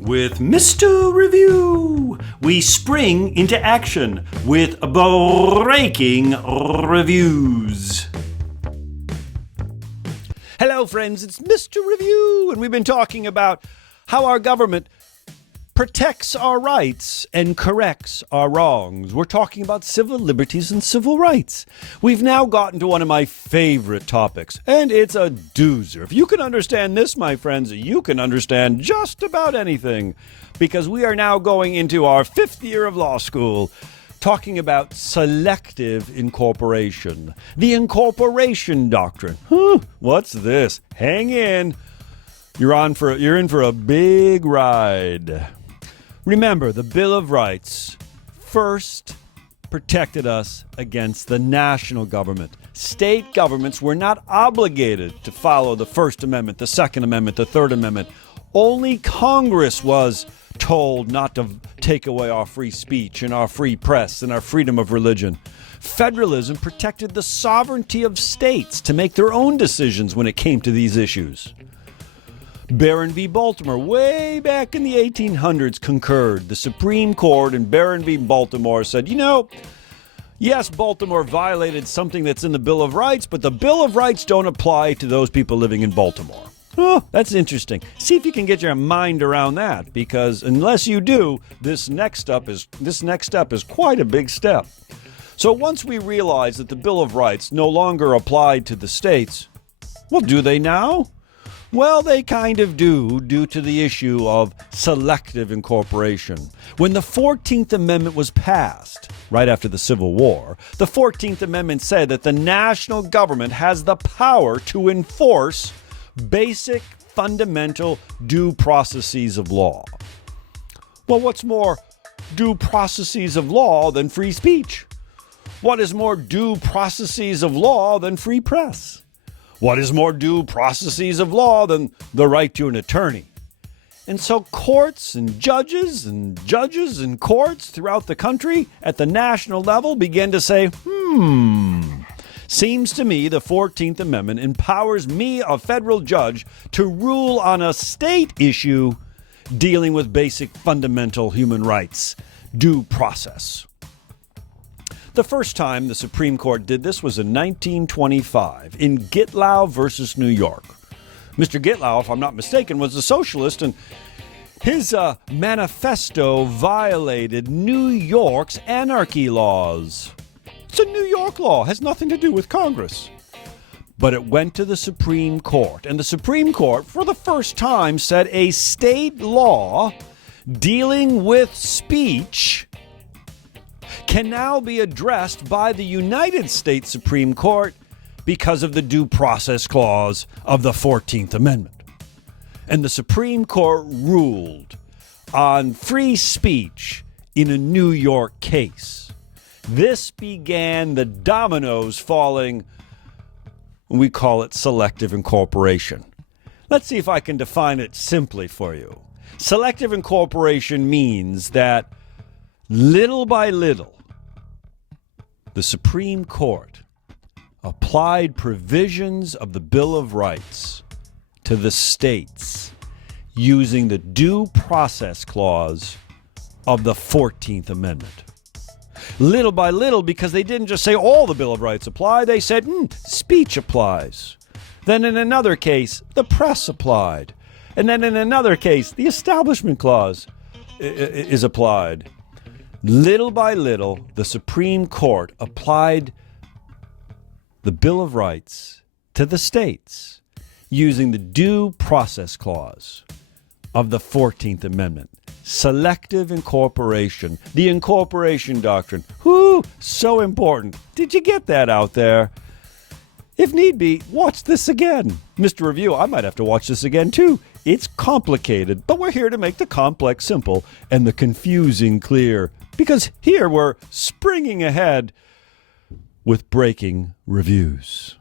With Mr. Review, we spring into action with breaking reviews. Hello, friends, it's Mr. Review, and we've been talking about how our government protects our rights and corrects our wrongs. We're talking about civil liberties and civil rights. We've now gotten to one of my favorite topics, and it's a doozer. If you can understand this, my friends, you can understand just about anything, because we are now going into our 5th year of law school, talking about selective incorporation. The incorporation doctrine. What's this? Hang in. You're in for a big ride. Remember, the Bill of Rights first protected us against the national government. State governments were not obligated to follow the First Amendment, the Second Amendment, the Third Amendment. Only Congress was told not to take away our free speech and our free press and our freedom of religion. Federalism protected the sovereignty of states to make their own decisions when it came to these issues. Barron v. Baltimore, way back in the 1800s, concurred. The Supreme Court in Barron v. Baltimore said, yes, Baltimore violated something that's in the Bill of Rights, but the Bill of Rights don't apply to those people living in Baltimore. Oh, that's interesting. See if you can get your mind around that, because unless you do, this next step is quite a big step. So once we realize that the Bill of Rights no longer applied to the states, well, do they now? Well, they kind of do, due to the issue of selective incorporation. When the 14th Amendment was passed, right after the Civil War, the 14th Amendment said that the national government has the power to enforce basic, fundamental due processes of law. Well, what's more due processes of law than free speech? What is more due processes of law than free press? What is more due processes of law than the right to an attorney? And so courts and judges and courts throughout the country at the national level began to say, seems to me the 14th Amendment empowers me, a federal judge, to rule on a state issue dealing with basic fundamental human rights, due process. The first time the Supreme Court did this was in 1925 in Gitlau versus New York. Mr. Gitlau, if I'm not mistaken, was a socialist, and his manifesto violated New York's anarchy laws. It's a New York law, has nothing to do with Congress. But it went to the Supreme Court, and the Supreme Court, for the first time, said a state law dealing with speech can now be addressed by the United States Supreme Court because of the Due Process Clause of the 14th Amendment. And the Supreme Court ruled on free speech in a New York case. This began the dominoes falling, and we call it selective incorporation. Let's see if I can define it simply for you. Selective incorporation means that little by little, the Supreme Court applied provisions of the Bill of Rights to the states using the Due Process Clause of the 14th Amendment. Little by little, because they didn't just say all the Bill of Rights apply, they said speech applies. Then in another case, the press applied. And then in another case, the Establishment Clause is applied. Little by little, the Supreme Court applied the Bill of Rights to the states using the Due Process Clause of the 14th Amendment. Selective incorporation, the incorporation doctrine. So important. Did you get that out there? If need be, watch this again. Mr. Review, I might have to watch this again too. It's complicated, but we're here to make the complex simple and the confusing clear. Because here we're springing ahead with breaking reviews.